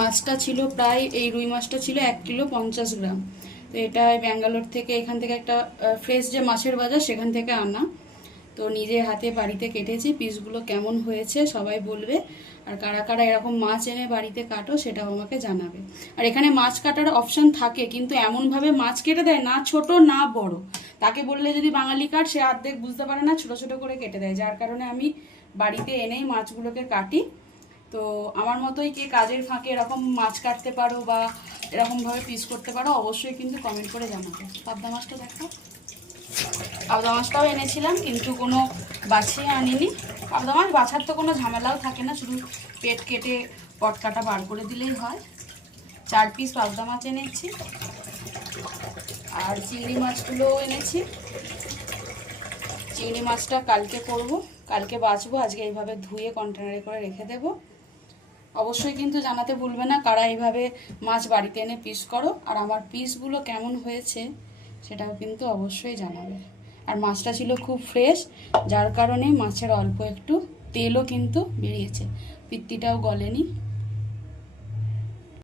মাছটা ছিল প্রায়, এই রুই মাছটা ছিল 1 কিলো 50 গ্রাম। তো এটা ব্যাঙ্গালোর থেকে, এখান থেকে একটা ফ্রেশ যে মাছের বাজার সেখান থেকে আনা। তো নিজে হাতে বাড়িতে কেটেছি। পিসগুলো কেমন হয়েছে সবাই বলবে। আর কারা কারা এরকম মাছ এনে বাড়িতে কাটো সেটাও আমাকে জানাবে। আর এখানে মাছ কাটার অপশন থাকে, কিন্তু এমনভাবে মাছ কেটে দেয়, না ছোট না বড়। তাকে বললে যদি বাঙালি কাট, সে অর্ধেক বুঝতে পারে না, ছোট ছোট করে কেটে দেয়। যার কারণে আমি বাড়িতে এনেই মাছগুলোকে কাটি। তো আমার মতোই কে কাজের ফাঁকে এরকম মাছ কাটতে পারো বা এরকমভাবে পিস করতে পারো, অবশ্যই কিন্তু কমেন্ট করে জানাবে। পাবদা মাছটা দেখো, পাবদা মাছটাও এনেছিলাম কিন্তু কোনো বাছিয়ে আনিনি। পাবদা মাছ বাছার তো কোনো ঝামেলাও থাকে না, শুধু পেট কেটে পটকাটা বার করে দিলেই হয়। 4 পিস পাবদা মাছ এনেছি, আর চিংড়ি মাছগুলোও এনেছি। চিংড়ি মাছটা কালকে করব, কালকে বাছবো, আজকে এইভাবে ধুয়ে কন্টেনারে করে রেখে দেব। অবশ্যই কিন্তু জানাতে ভুলবে না কারা এইভাবে মাছ বাড়িতে এনে পিস করো, আর আমার পিসগুলো কেমন হয়েছে সেটাও কিন্তু অবশ্যই জানাবে। আর মাছটা ছিল খুব ফ্রেশ, যার কারণে মাছের অল্প একটু তেলও কিন্তু বেরিয়েছে, পিত্তিটাও গলেনি।